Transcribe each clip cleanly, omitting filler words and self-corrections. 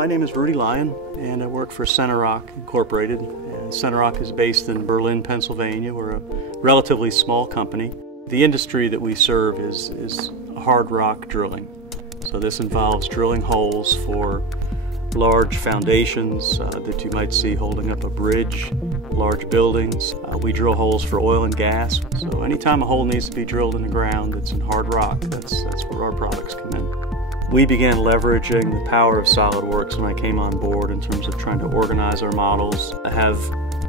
My name is Rudy Lyon, and I work for Center Rock Incorporated. And Center Rock is based in Berlin, Pennsylvania. We're a relatively small company. The industry that we serve is hard rock drilling. So this involves drilling holes for large foundations that you might see holding up a bridge, large buildings. We drill holes for oil and gas. So anytime a hole needs to be drilled in the ground that's in hard rock, that's where our products come in. We began leveraging the power of SOLIDWORKS when I came on board in terms of trying to organize our models, have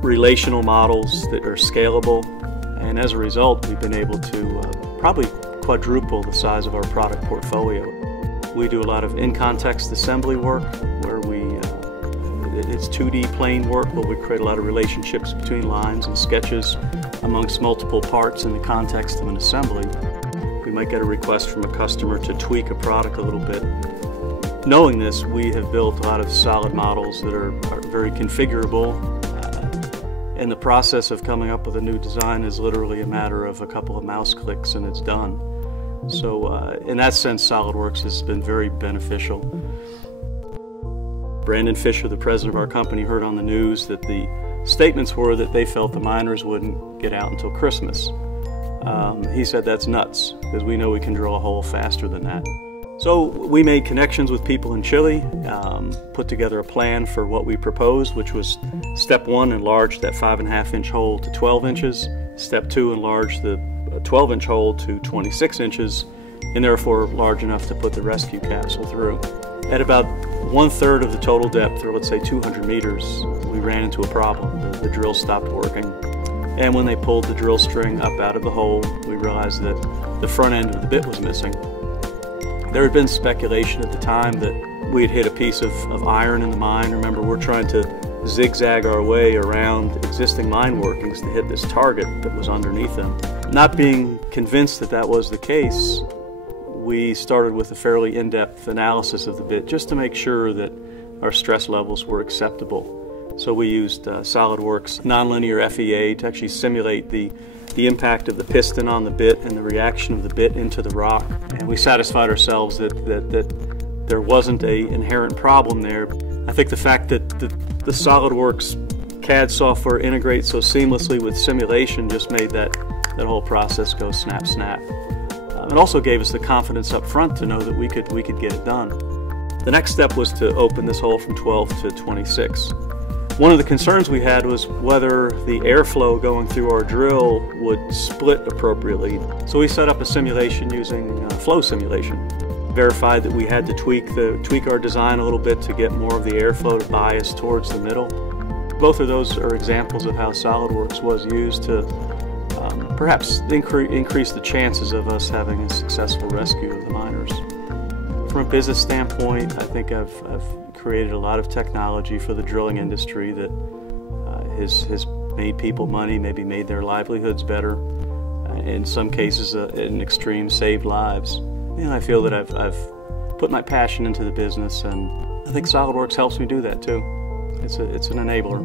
relational models that are scalable, and as a result we've been able to probably quadruple the size of our product portfolio. We do a lot of in-context assembly work where it's 2D plane work, but we create a lot of relationships between lines and sketches amongst multiple parts in the context of an assembly. We might get a request from a customer to tweak a product a little bit. Knowing this, we have built a lot of solid models that are very configurable, and the process of coming up with a new design is literally a matter of a couple of mouse clicks and it's done. So in that sense, SOLIDWORKS has been very beneficial. Brandon Fisher, the president of our company, heard on the news that the statements were that they felt the miners wouldn't get out until Christmas. He said that's nuts, because we know we can drill a hole faster than that. So we made connections with people in Chile, put together a plan for what we proposed, which was step one, enlarge that 5.5-inch hole to 12 inches. Step two, enlarge the 12-inch hole to 26 inches, and therefore large enough to put the rescue capsule through. At about 1/3 of the total depth, or let's say 200 meters, we ran into a problem. The drill stopped working. And when they pulled the drill string up out of the hole, we realized that the front end of the bit was missing. There had been speculation at the time that we had hit a piece of iron in the mine. Remember, we're trying to zigzag our way around existing mine workings to hit this target that was underneath them. Not being convinced that that was the case, we started with a fairly in-depth analysis of the bit just to make sure that our stress levels were acceptable. So we used SOLIDWORKS nonlinear FEA to actually simulate the impact of the piston on the bit and the reaction of the bit into the rock. And we satisfied ourselves that there wasn't an inherent problem there. I think the fact that the SOLIDWORKS CAD software integrates so seamlessly with simulation just made that whole process go snap, snap. It also gave us the confidence up front to know that we could get it done. The next step was to open this hole from 12 to 26. One of the concerns we had was whether the airflow going through our drill would split appropriately. So we set up a simulation using flow simulation. Verified that we had to tweak our design a little bit to get more of the airflow to bias towards the middle. Both of those are examples of how SOLIDWORKS was used to perhaps increase the chances of us having a successful rescue of the miners. From a business standpoint, I think I've created a lot of technology for the drilling industry that has made people money, maybe made their livelihoods better. In some cases, in extreme, saved lives. And I feel that I've put my passion into the business, and I think SOLIDWORKS helps me do that too. It's an enabler.